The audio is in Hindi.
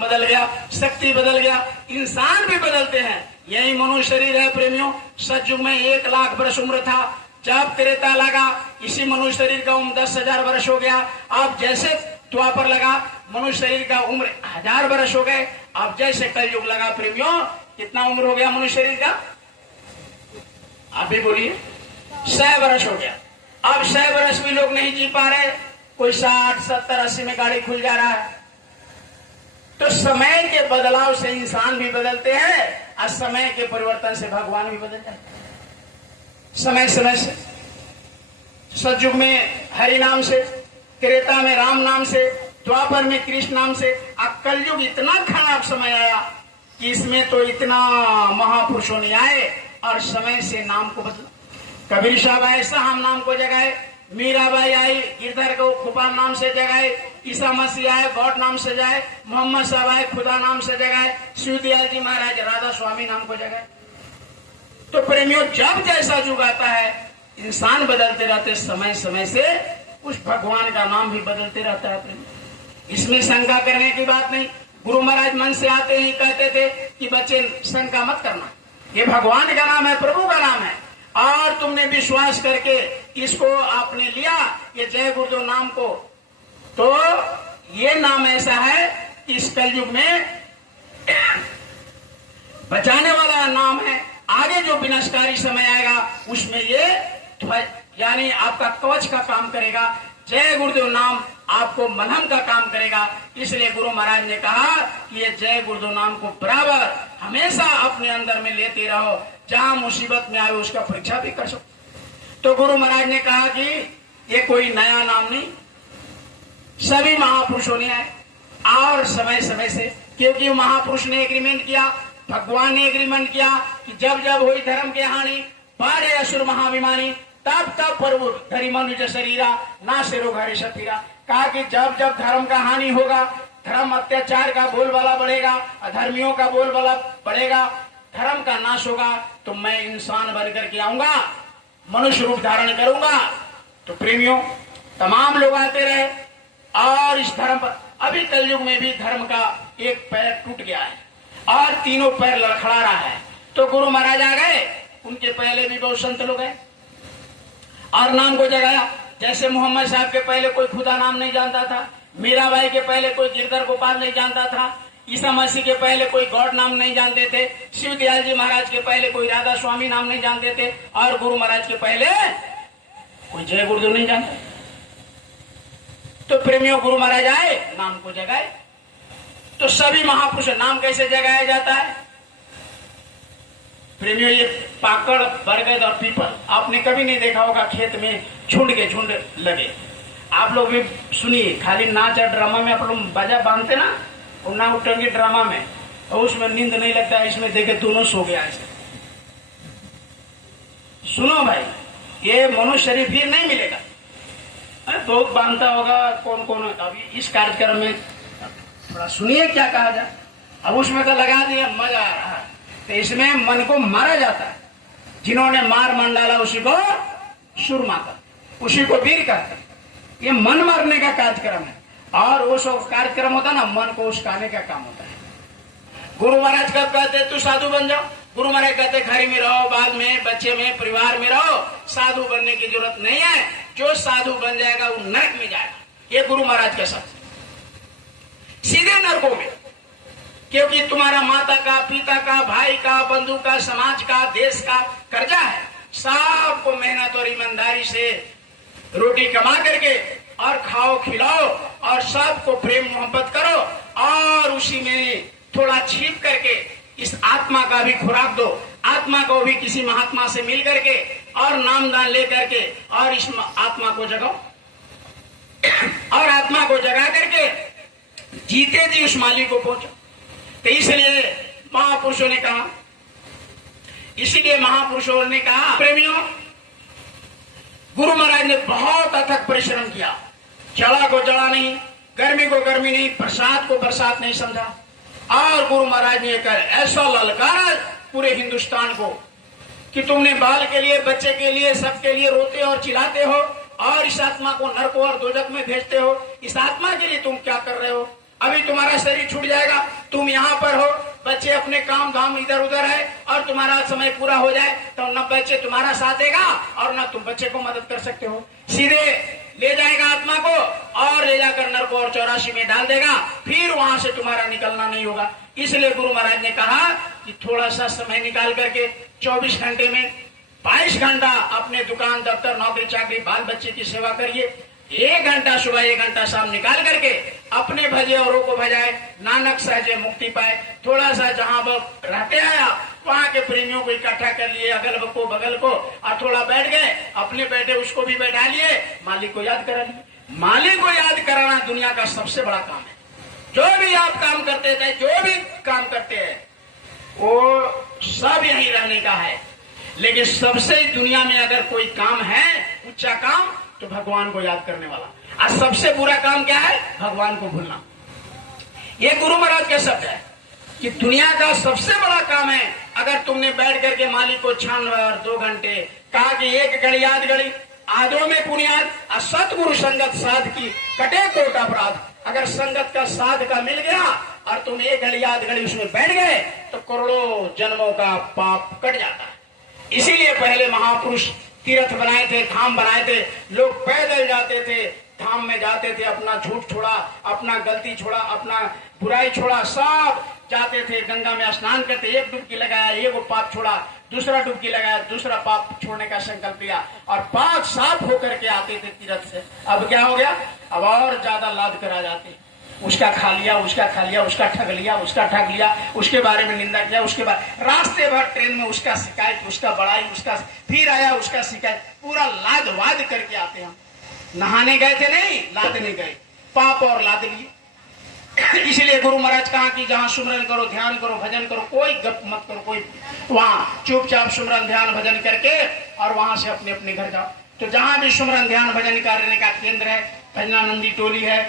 बदल गया, शक्ति बदल गया, इंसान भी बदलते हैं। यही मनुष्य शरीर है प्रेमियों। सतयुग में 1,00,000 वर्ष उम्र था, जब त्रेता लगा इसी मनुष्य शरीर का उम्र 10,000 वर्ष हो गया। अब जैसे द्वापर लगा मनुष्य शरीर का उम्र 1000 वर्ष हो गए। अब जैसे कलयुग लगा प्रेमियों, कितना उम्र हो गया मनुष्य शरीर का? आप भी बोलिए। 100 वर्ष हो गया। अब 100 वर्ष भी लोग नहीं जी पा रहे, कोई 60, 70, 80 में गाड़ी खुल जा रहा है। तो समय के बदलाव से इंसान भी बदलते हैं और समय के परिवर्तन से भगवान भी बदल जाते हैं। समय समय से सतयुग में हरि नाम से, त्रेता में राम नाम से, द्वापर में कृष्ण नाम से, अब कलयुग इतना खराब समय आया कि इसमें तो इतना महापुरुषों ने आए और समय से नाम को बदला। कबीर साहब आए साहब नाम को जगाए, मीराबाई आई गिरधर को गोपाल नाम से जगाए, ईसा मसीह आए गॉड नाम से जाए, मोहम्मद साहब आए खुदा नाम से जगाए, शिवदयाल जी महाराज राधा स्वामी नाम को जगाए। तो प्रेमियों, जब जैसा युग आता है इंसान बदलते रहते, समय समय से उस भगवान का नाम भी बदलते रहता है प्रेमियों। इसमें शंका करने की बात नहीं। गुरु महाराज मन से आते ही कहते थे कि बच्चे शंका मत करना, ये भगवान का नाम है, प्रभु का नाम है, और तुमने विश्वास करके इसको आपने लिया, ये जय गुरुदेव नाम को, तो ये नाम ऐसा है कि इस कलयुग में बचाने वाला नाम है। आगे जो विनाशकारी समय आएगा उसमें ये यानी आपका कवच का काम करेगा। जय गुरुदेव नाम आपको मलहम का काम करेगा। इसलिए गुरु महाराज ने कहा कि ये जय गुरुदेव नाम को बराबर हमेशा अपने अंदर में लेते रहो, जहां मुसीबत में आए उसका परीक्षा भी कर सको। तो गुरु महाराज ने कहा कि ये कोई नया नाम नहीं, सभी महापुरुषों ने आए और समय समय से, क्योंकि महापुरुष ने एग्रीमेंट किया, भगवान ने एग्रीमेंट किया कि जब जब हुई धर्म के हानि, पारे असुर महाभिमानी, तब तब प्रभु धरी मनुष्य शरीरा ना से रोग हरे शतीरा। कहा कि जब जब धर्म का हानि होगा, धर्म अत्याचार का बोलबाला बढ़ेगा, अधर्मियों का बोलबाला बढ़ेगा, धर्म का नाश होगा, तो मैं इंसान बन करके आऊंगा, मनुष्य रूप धारण करूंगा। तो प्रेमियों, तमाम लोग आते रहे और इस धर्म पर, अभी कलयुग में भी धर्म का एक पैर टूट गया है और तीनों पैर लड़खड़ा रहा है। तो गुरु महाराज आ गए, उनके पहले भी बहुत संत लोग हैं और नाम को जगाया। जैसे मोहम्मद साहब के पहले कोई खुदा नाम नहीं जानता था, मीराबाई के पहले कोई गिरधर गोपाल नहीं जानता था, ईसा मसीह के पहले कोई गॉड नाम नहीं जानते थे, शिवदयाल जी महाराज के पहले कोई राधा स्वामी नाम नहीं जानते थे, और गुरु महाराज के पहले कोई जय गुरुदेव नहीं जानते। तो प्रेमियों, गुरु महाराज आए, नाम को जगाए। तो सभी महापुरुष, नाम कैसे जगाया जाता है प्रेमियों? ये पाकड़, बरगद और पीपल आपने कभी नहीं देखा होगा खेत में झुंड के झुंड लगे। आप लोग भी सुनिए, खाली नाच और ड्रामा में आप लोग बाजा बांधते ना, और ना उठेंगे ड्रामा में, और उसमें नींद नहीं लगता है, इसमें देखे दोनों सो गया ऐसे। सुनो भाई, ये मनुष्य शरीर फिर नहीं मिलेगा। बहुत बांधता होगा कौन कौन। अभी इस कार्यक्रम में थोड़ा सुनिए क्या कहा जाए। अब उसमें तो लगा दिया, मजा आ रहा है, तो इसमें मन को मारा जाता है। जिन्होंने मार मन डाला उसी को सुरमा कर, उसी को वीर कहते। ये मन मारने का कार्यक्रम है, और वो सब कार्यक्रम होता है ना, मन को उस्काने का काम होता है। गुरु महाराज कब कहते तू साधु बन जाओ? गुरु महाराज कहते घर में रहो, बाद में बच्चे में परिवार में रहो, साधु बनने की जरूरत नहीं है। जो साधु बन जाएगा वो नरक में जाएगा। ये गुरु महाराज का शब्द, सीधे नरकों में। क्योंकि तुम्हारा माता का, पिता का, भाई का, बंधु का, समाज का, देश का कर्जा है। सबको मेहनत और ईमानदारी से रोटी कमा करके और खाओ खिलाओ, और सबको प्रेम मोहब्बत करो, और उसी में थोड़ा छिप करके इस आत्मा का भी खुराक दो, आत्मा को भी किसी महात्मा से मिल करके और नामदान ले करके, और इस आत्मा को जगाओ, और आत्मा को जगा करके जीते जी उस मालिक को पहुंचो। तो इसलिए महापुरुषों ने कहा, प्रेमियों, गुरु महाराज ने बहुत अथक परिश्रम किया। जड़ा को जड़ा नहीं, गर्मी को गर्मी नहीं, बरसात को बरसात नहीं समझा, और गुरु महाराज ने कर ऐसा ललकारा पूरे हिंदुस्तान को कि तुमने बाल के लिए, बच्चे के लिए, सबके लिए रोते और चिल्लाते हो, और इस आत्मा को नरक और दोजख में भेजते हो। इस आत्मा के लिए तुम क्या कर रहे हो? अभी तुम्हारा शरीर छूट जाएगा, तुम यहाँ पर हो, बच्चे अपने काम धाम इधर उधर है और तुम्हारा समय पूरा हो जाए तो न बच्चे तुम्हारा साथ देगा और न तुम बच्चे को मदद कर सकते हो। सीधे ले जाएगा आत्मा को और ले जाकर नरक और 84 में डाल देगा, फिर वहां से तुम्हारा निकलना नहीं होगा। इसलिए गुरु महाराज ने कहा कि थोड़ा सा समय निकाल करके 24 घंटे में 22 घंटा अपने दुकान दफ्तर नौकरी चाकरी बाल बच्चे की सेवा करिए। 1 घंटा सुबह 1 घंटा शाम निकाल करके अपने भजे औरों को भजाए, नानक सहजे मुक्ति पाए। थोड़ा सा जहां वो रहते आया वहां के प्रेमियों को इकट्ठा कर लिए, अगल को बगल को, और थोड़ा बैठ गए, अपने बैठे उसको भी बैठा लिए, मालिक को याद करा लिए। मालिक को याद कराना दुनिया का सबसे बड़ा काम है। जो भी आप काम करते थे, जो भी काम करते हैं वो सब यहीं रहने का है, लेकिन सबसे दुनिया में अगर कोई काम है ऊंचा काम तो भगवान को याद करने वाला। और सबसे बुरा काम क्या है? भगवान को भूलना। ये गुरु महाराज के शब्द है कि दुनिया का सबसे बड़ा काम है, अगर तुमने बैठ करके मालिक को 2 घंटे कहा कि 1 घड़ी याद घड़ी आदो में पुनियाद और सतगुरु संगत साध की कटे कोट अपराध। अगर संगत का साध का मिल गया और तुम 1 घड़ी याद घड़ी उसमें बैठ गए तो करोड़ों जन्मों का पाप कट जाता है। इसीलिए पहले महापुरुष तीर्थ बनाए थे, धाम बनाए थे, लोग पैदल जाते थे, धाम में जाते थे, अपना झूठ छोड़ा, अपना गलती छोड़ा, अपना बुराई छोड़ा, सब जाते थे गंगा में स्नान करते, 1 डुबकी लगाया, 1 पाप छोड़ा, दूसरा डुबकी लगाया, दूसरा पाप छोड़ने का संकल्प लिया और पाप साफ होकर के आते थे तीर्थ से। अब क्या हो गया? अब और ज्यादा लाद कर आ जाते, उसका खा लिया, उसका खा लिया, उसका ठग लिया, उसका ठग लिया, उसके बारे में निंदा किया, उसके बाद रास्ते भर ट्रेन में उसका शिकायत, उसका बड़ाई, उसका फिर आया उसका शिकायत, पूरा लाद वाद करके आते हम। नहाने गए थे नहीं, लादने गए, पाप और लाद लिए। इसलिए गुरु महाराज कहा कि जहां सुमरन करो, ध्यान करो, भजन करो, कोई गप मत करो, कोई वहां चुपचाप सुमरन ध्यान भजन करके और वहां से अपने अपने घर जाओ। तो जहां भी सुमरन ध्यान भजन करने का केंद्र है, भजनानंदी टोली है,